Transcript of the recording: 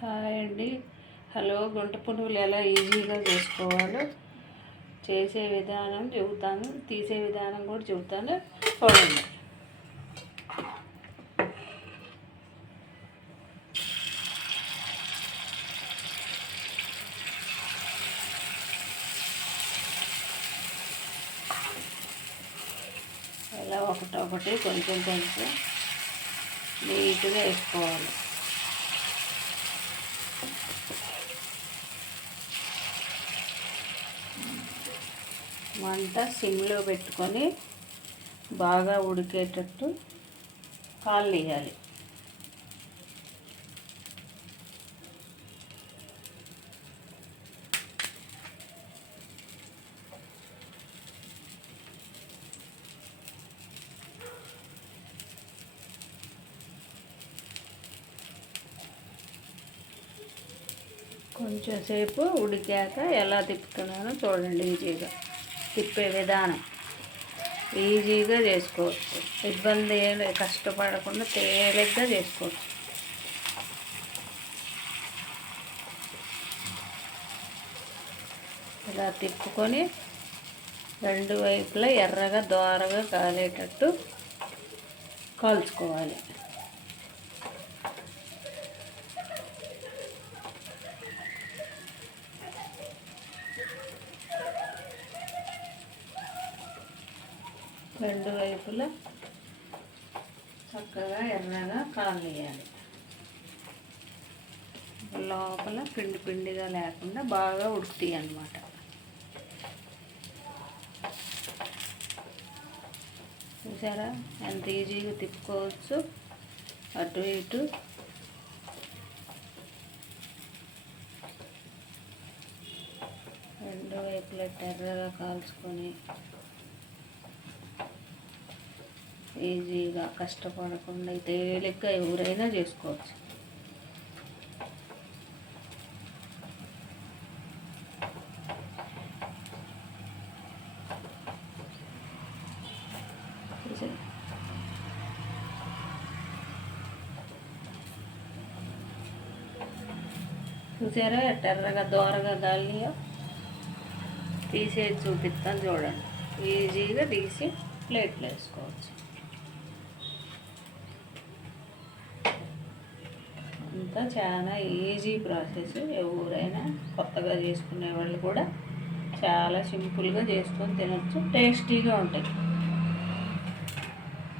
Hi అండి. Hello. గుంట పునుగులు ఎలా ఈజీగా చేసుకోవాలో చేసే విధానం చెబుతాను, తీసే విధానం కూడా చెబుతాను, చూడండి. ఎలా ఒకటొకటి కొంచెం కొంచెం నీట్గా వేసుకోవాలి. మంట సిమ్లో పెట్టుకొని బాగా ఉడికేటట్టు కాలు వేయాలి. కొంచెం సేపు ఉడికాక ఎలా తిప్పుతున్నానో చూడండి. ఈజీగా తిప్పే విధానం ఈజీగా చేసుకోవచ్చు. ఇబ్బంది ఏం కష్టపడకుండా తేలిగ్గా చేసుకోవచ్చు. ఇలా తిప్పుకొని రెండు వైపులా ఎర్రగా దోరగా కాలేటట్టు కాల్చుకోవాలి. రెండు వైపులా చక్కగా ఎర్రగా కాలేయాలి. లోపల పిండి పిండిగా లేకుండా బాగా ఉడుకుతాయి అన్నమాట. చూసారా ఎంత ఈజీగా తిప్పుకోవచ్చు అటు ఇటు. రెండు వైపులా ఎర్రగా కాల్చుకొని ఈజీగా కష్టపడకుండా తేలిగ్గా ఎవరైనా చేసుకోవచ్చు. చూసారా ఎర్రగా దోరగా గాలియో. తీసేది చూపిస్తాను చూడండి. ఈజీగా తీసి ప్లేట్లో వేసుకోవచ్చు. అంతా చాలా ఈజీ ప్రాసెస్. ఎవరైనా కొత్తగా చేసుకునే వాళ్ళు కూడా చాలా సింపుల్గా చేసుకొని తినచ్చు. టేస్టీగా ఉంటాయి.